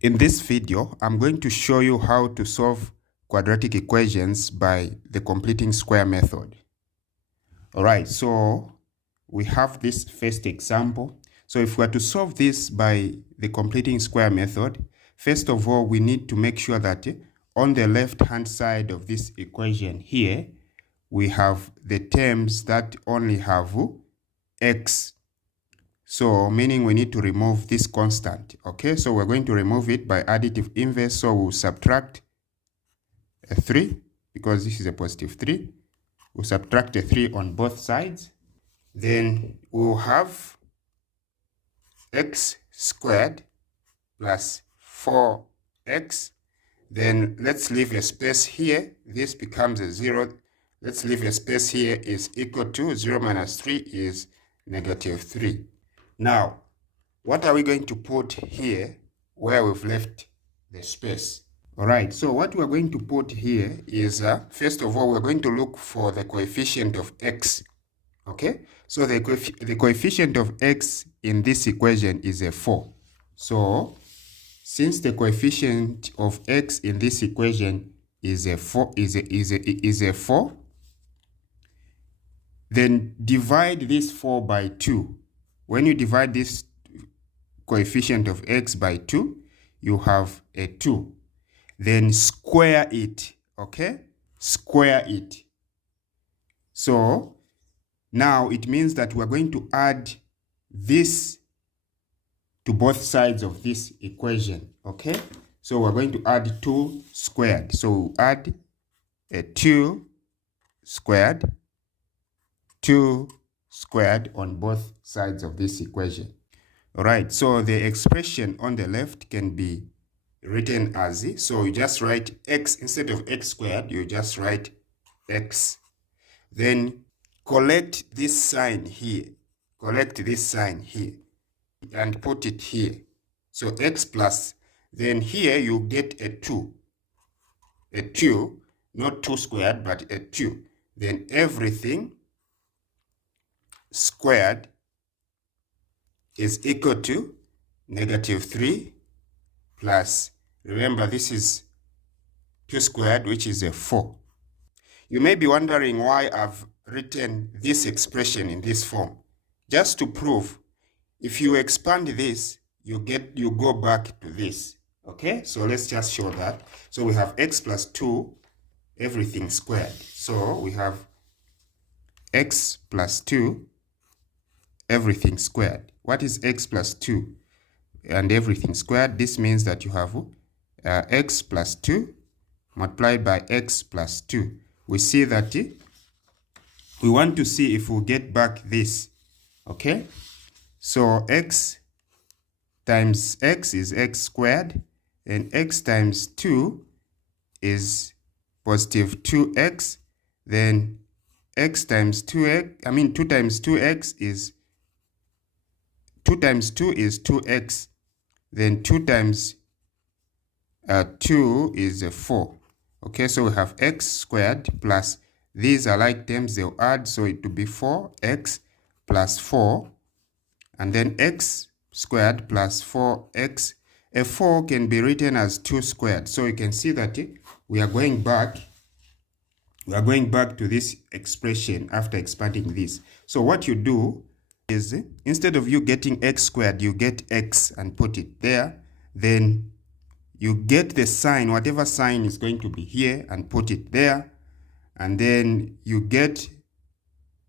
In this video, I'm going to show you how to solve quadratic equations by the completing square method. Alright, so we have this first example. So if we are to solve this by the completing square method, first of all, we need to make sure that on the left-hand side of this equation here, we have the terms that only have x. So meaning we need to remove this constant. Okay, so we're going to remove it by additive inverse. So we'll subtract a 3 because this is a positive 3. We'll subtract a 3 on both sides. Then we'll have x squared plus 4x. Then let's leave a space here. This becomes a 0. Let's leave a space here is equal to 0 minus 3 is negative 3. Now, what are we going to put here where we've left the space? All right, so what we're going to put here is, first of all, we're going to look for the coefficient of x. Okay, so the coefficient of x in this equation is a 4. So, since the coefficient of x in this equation is a 4, then divide this 4 by 2. When you divide this coefficient of x by 2, you have a 2. Then square it, okay? Square it. So now it means that we're going to add this to both sides of this equation, okay? So we're going to add 2 squared. So we'll add a 2 squared, 2 squared on both sides of this equation. All right, so the expression on the left can be written as, so you just write x instead of x squared, you just write x. Then collect this sign here, and put it here. So x plus, then here you get a 2, not 2 squared, but a 2. Then everything squared is equal to negative 3 plus, remember this is 2 squared, which is a 4. You may be wondering why I've written this expression in this form. Just to prove, if you expand this, you go back to this. Okay, so let's just show that. So we have x plus 2, everything squared. So we have x plus 2, everything squared. What is x plus 2 and everything squared? This means that you have x plus 2 multiplied by x plus 2. We see that we want to see if we get back this. Okay, so x times x is x squared, and x times 2 is positive 2x. Then x times 2x, 2 times 2x is 2 times 2 is 2x. Then 2 times 2 is 4. Okay, so we have x squared plus, these are like terms, they'll add, so it will be 4x plus 4. And then x squared plus 4x. A 4 can be written as 2 squared. So you can see that we are going back to this expression after expanding this. So what you do is, instead of you getting x squared, you get x and put it there. Then you get the sign, whatever sign is going to be here, and put it there. And then you get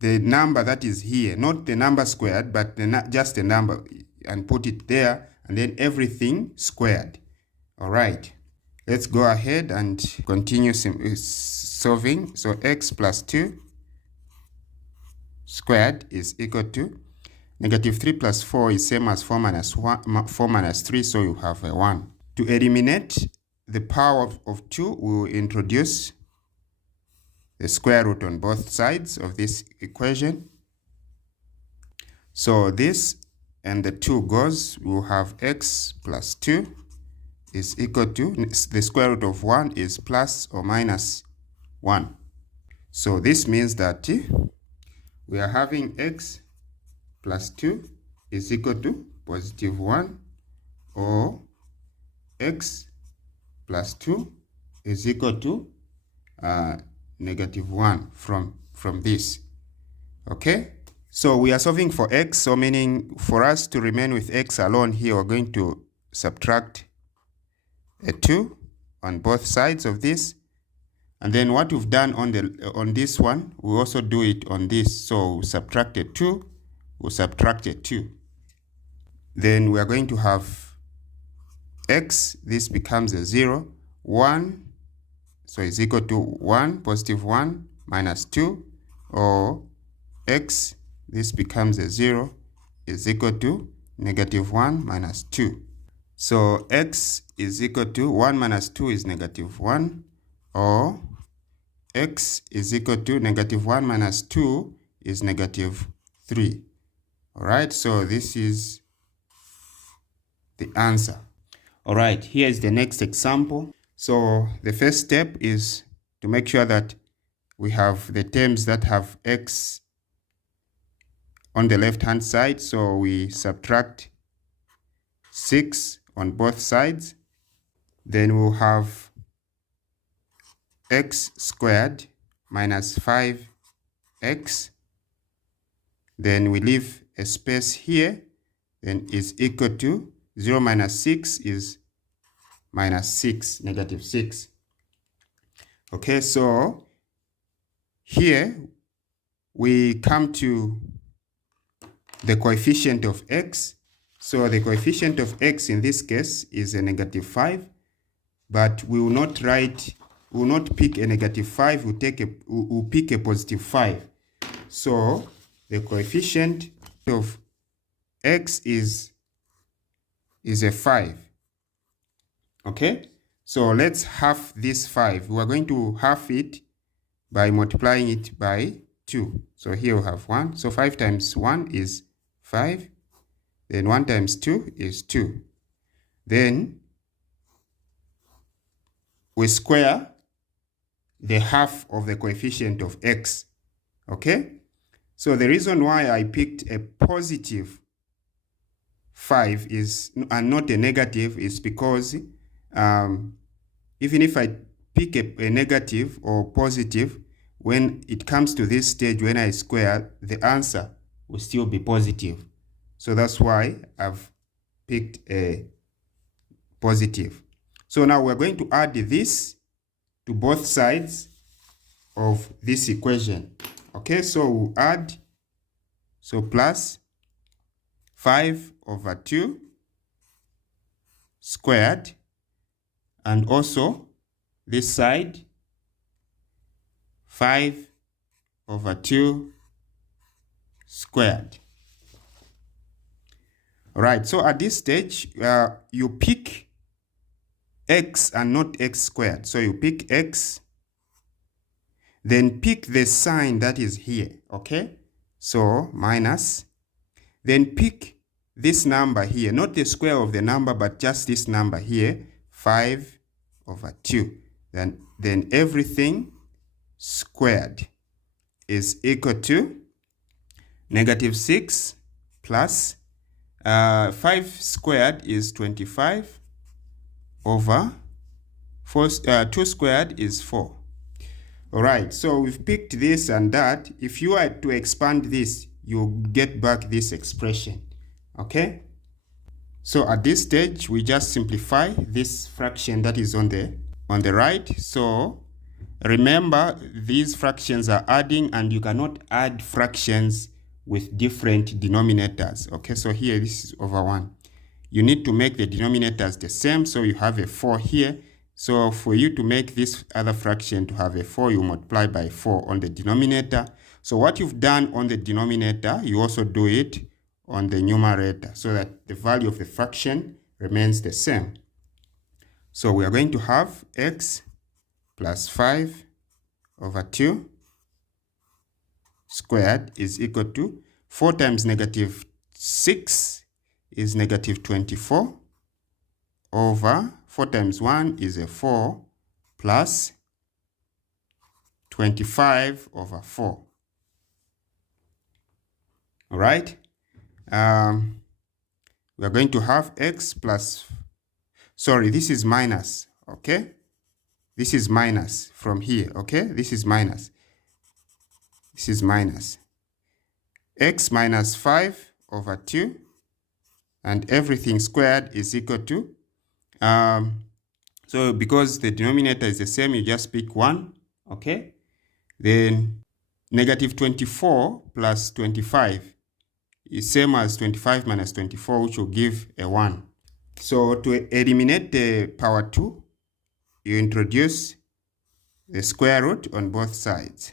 the number that is here, not the number squared, but just the number, and put it there. And then everything squared. All right, let's go ahead and continue solving. So x plus 2 squared is equal to negative 3 plus 4 is same as 4 minus 3, so you have a 1. To eliminate the power of 2, we will introduce the square root on both sides of this equation. So this and the 2 goes, we'll have x plus 2 is equal to, the square root of 1 is plus or minus 1. So this means that we are having x plus 2 is equal to positive 1 or x plus 2 is equal to negative 1 from this. Okay, so we are solving for x, so meaning for us to remain with x alone here, we're going to subtract a 2 on both sides of this. And then what we've done on this one, we also do it on this. So we'll subtract a 2, we'll subtract a 2. Then we are going to have x, this becomes a 0, 1, so is equal to 1, positive 1 minus 2, or x, this becomes a 0, is equal to negative 1 minus 2. So x is equal to 1 minus 2 is negative 1, or x is equal to negative 1 minus 2 is negative 3. All right, so this is the answer. All right, here is the next example. So the first step is to make sure that we have the terms that have x on the left-hand side. So we subtract 6 on both sides. Then we'll have x squared minus 5x. Then we leave a space here, then is equal to 0 minus 6 is minus 6, negative 6. Okay, so here we come to the coefficient of x. So the coefficient of x in this case is a negative 5, but we will not pick a negative 5, we'll pick a positive 5. So the coefficient of x is a 5. Okay, so let's half this 5. We are going to half it by multiplying it by 2. So here we have 1. So 5 times 1 is 5. Then 1 times 2 is 2. Then we square the half of the coefficient of x. Okay, so the reason why I picked a positive 5 is and not a negative is because even if I pick a negative or positive, when it comes to this stage, when I square, the answer will still be positive. So that's why I've picked a positive. So now we're going to add this to both sides of this equation. Okay, so we'll add, so plus 5 over 2 squared, and also this side 5 over 2 squared. All right, so at this stage, you pick x and not x squared. So you pick x, then pick the sign that is here, okay? So minus, then pick this number here, not the square of the number, but just this number here, 5 over 2. Then everything squared is equal to negative 6 plus 5 squared is 25 over 2 squared is 4. All right, so we've picked this and that. If you are to expand this, you'll get back this expression. Okay, so at this stage, we just simplify this fraction that is on the right. So remember, these fractions are adding, and you cannot add fractions with different denominators. Okay, so here this is over 1. You need to make the denominators the same, so you have a 4 here. So for you to make this other fraction to have a 4, you multiply by 4 on the denominator. So what you've done on the denominator, you also do it on the numerator, so that the value of the fraction remains the same. So we are going to have x plus 5 over 2 squared is equal to 4 times negative 6 is negative 24 over 4 times 1 is a 4 plus 25 over 4. All right. We are going to have x plus Sorry, this is minus, okay? This is minus from here, okay? This is minus. This is minus. X minus 5 over 2, and everything squared is equal to, so because the denominator is the same, you just pick 1, okay? Then negative 24 plus 25 is same as 25 minus 24, which will give a 1. So to eliminate the power 2, you introduce the square root on both sides.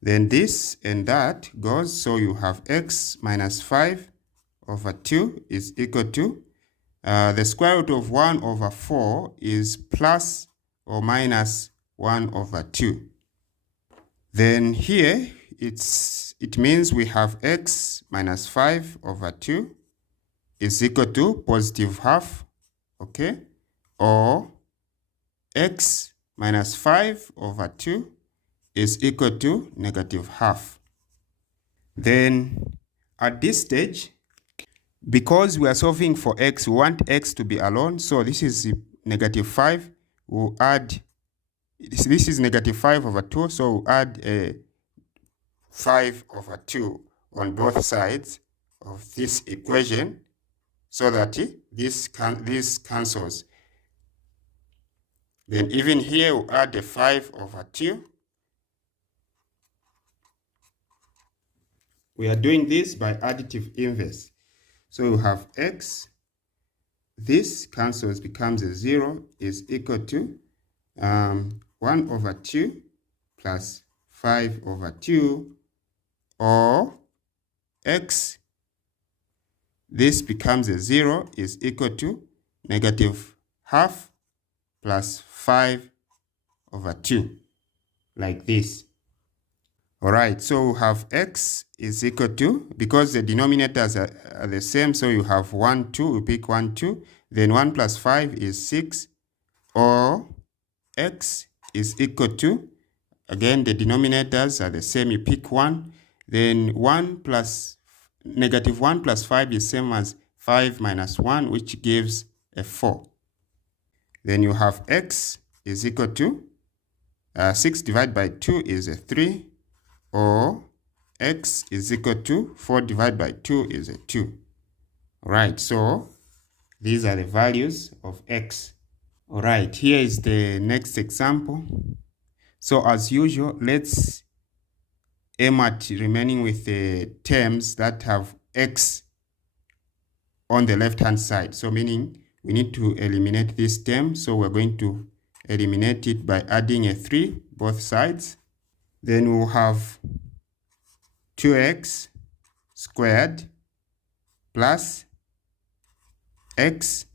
Then this and that goes, so you have x minus 5 over 2 is equal to, the square root of 1 over 4 is plus or minus 1 over 2. Then here, it means we have x minus 5 over 2 is equal to positive half, okay? Or x minus 5 over 2 is equal to negative half. Then at this stage, because we are solving for x, we want x to be alone. So this is negative 5. We'll add, this is negative 5 over 2. So we'll add a 5 over 2 on both sides of this equation so that this cancels. Then even here we'll add a 5 over 2. We are doing this by additive inverse. So we have x, this cancels, becomes a 0, is equal to 1 over 2 plus 5 over 2, or x, this becomes a 0, is equal to negative half plus 5 over 2, like this. All right, so we have x is equal to, because the denominators are the same, so you have 1, 2, we pick 1, 2, then 1 plus 5 is 6, or x is equal to, again, the denominators are the same, you pick 1, then negative 1 plus 5 is same as 5 minus 1, which gives a 4. Then you have x is equal to, 6 divided by 2 is a 3, or x is equal to 4 divided by 2 is a 2. All right, so these are the values of x. All right, here is the next example. So as usual, let's aim at remaining with the terms that have x on the left-hand side. So meaning we need to eliminate this term. So we're going to eliminate it by adding a 3 both sides. Then we'll have 2x squared plus x,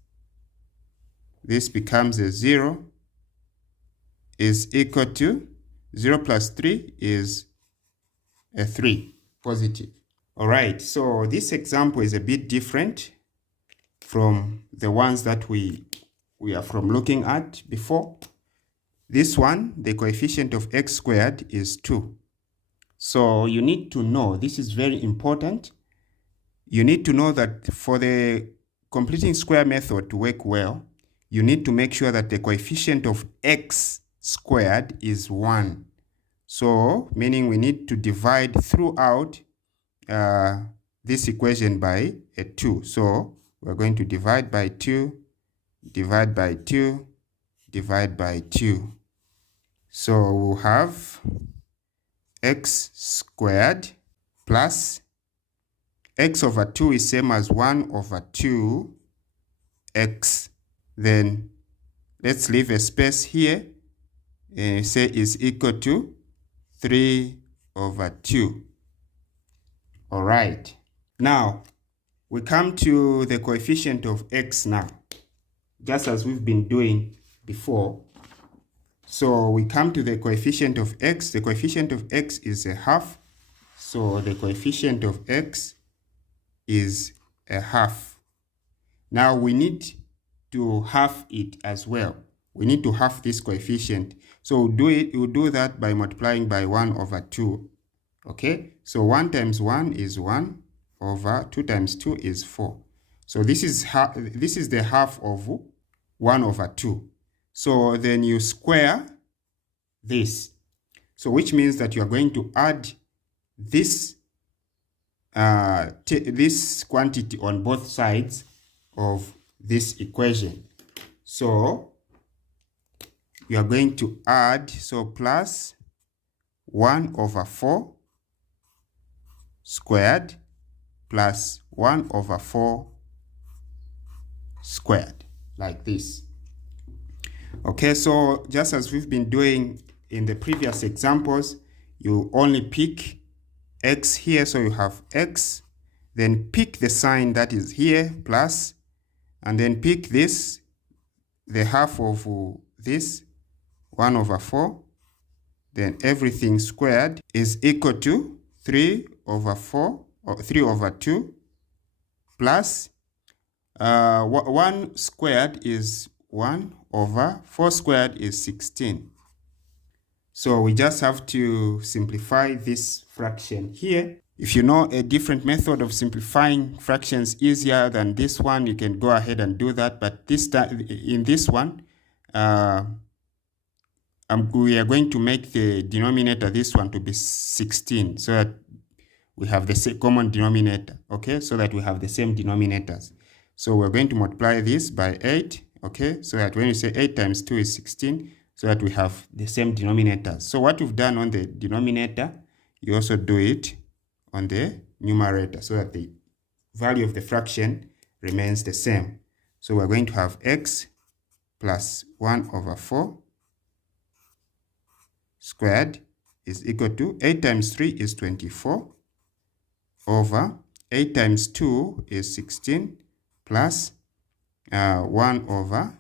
this becomes a 0, is equal to 0 plus 3 is a 3, positive. All right, so this example is a bit different from the ones that we are from looking at before. This one, the coefficient of x squared is 2. So you need to know, this is very important. You need to know that for the completing square method to work well, you need to make sure that the coefficient of x squared is 1. So meaning we need to divide throughout this equation by a 2. So we're going to divide by 2, divide by 2, divide by 2. So we'll have x squared plus x over 2 is same as 1 over 2x. Then let's leave a space here and say is equal to 3 over 2. All right. Now, we come to the coefficient of x now, just as we've been doing before. So we come to the coefficient of x. The coefficient of x is a half. So the coefficient of x is a half. Now we need to half it as well. We need to half this coefficient. So we'll do that by multiplying by 1 over 2. Okay? So 1 times 1 is 1 over 2 times 2 is 4. So this is the half of 1 over 2. So then you square this. So which means that you are going to add this this quantity on both sides of this equation. So you are going to add, so plus 1 over 4 squared plus 1 over 4 squared, like this. Okay, so just as we've been doing in the previous examples, you only pick x here, so you have x, then pick the sign that is here, plus, and then pick this, the half of this, 1 over 4, then everything squared is equal to 3 over 4, or 3 over 2, plus 1 squared is 1 over 4 squared is 16. So we just have to simplify this fraction here. If you know a different method of simplifying fractions easier than this one, you can go ahead and do that. But this time, in this one, we are going to make the denominator, this one, to be 16, so that we have the same common denominator, okay? So that we have the same denominators. So we're going to multiply this by 8, okay? So that when you say 8 times 2 is 16, so that we have the same denominators. So what we've done on the denominator, you also do it on the numerator, so that the value of the fraction remains the same. So we're going to have x plus 1 over 4 squared is equal to 8 times 3 is 24 over 8 times 2 is 16 plus 1 over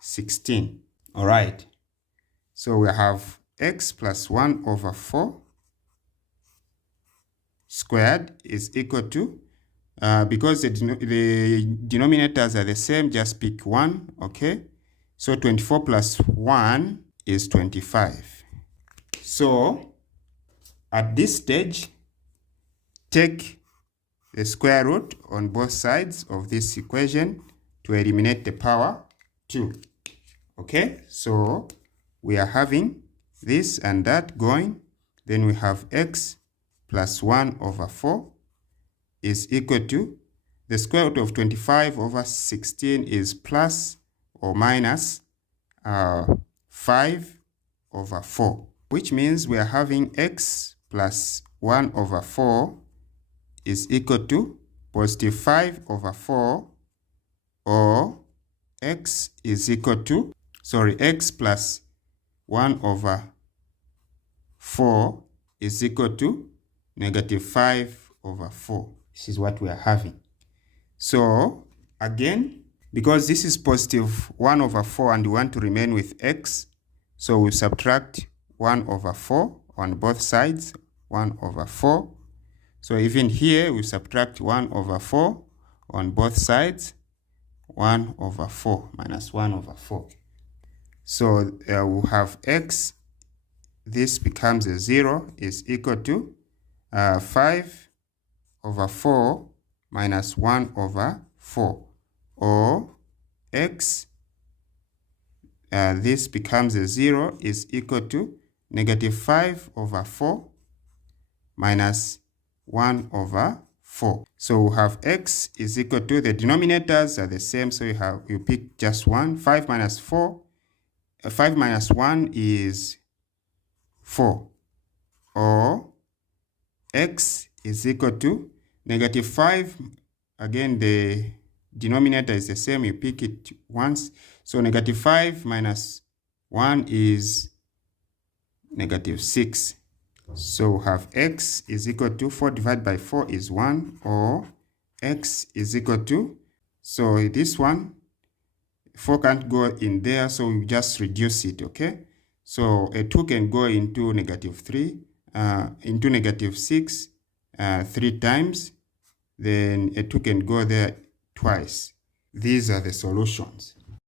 16. All right. So we have x plus 1 over 4 squared is equal to, because the denominators are the same, just pick 1, okay? So 24 plus 1 is 25. So at this stage, take the square root on both sides of this equation to eliminate the power 2. Okay, so we are having this and that going. Then we have x plus 1 over 4 is equal to, the square root of 25 over 16 is plus or minus 5 over 4, which means we are having x plus 1 over 4 is equal to positive 5 over 4, or x is equal to, x plus 1 over 4 is equal to negative 5 over 4. This is what we are having. So again, because this is positive 1 over 4 and we want to remain with x, so we subtract 1 over 4 on both sides, 1 over 4. So even here we subtract 1 over 4 on both sides, 1 over 4 minus 1 over 4. So we'll have x, this becomes a 0, is equal to 5 over 4 minus 1 over 4, or x, this becomes a 0, is equal to negative 5 over 4 minus 1 over 4. So we have x is equal to, the denominators are the same, so you pick just 1. 5 minus 4, 5 minus 1 is 4, or x is equal to negative 5, again the denominator is the same, you pick it once, so negative 5 minus 1 is negative 6. So we have x is equal to 4 divided by 4 is 1, or x is equal to, so this one, 4 can't go in there, so we just reduce it, okay? So a 2 can go into negative 3, into negative 6 3 times, then a 2 can go there twice. These are the solutions.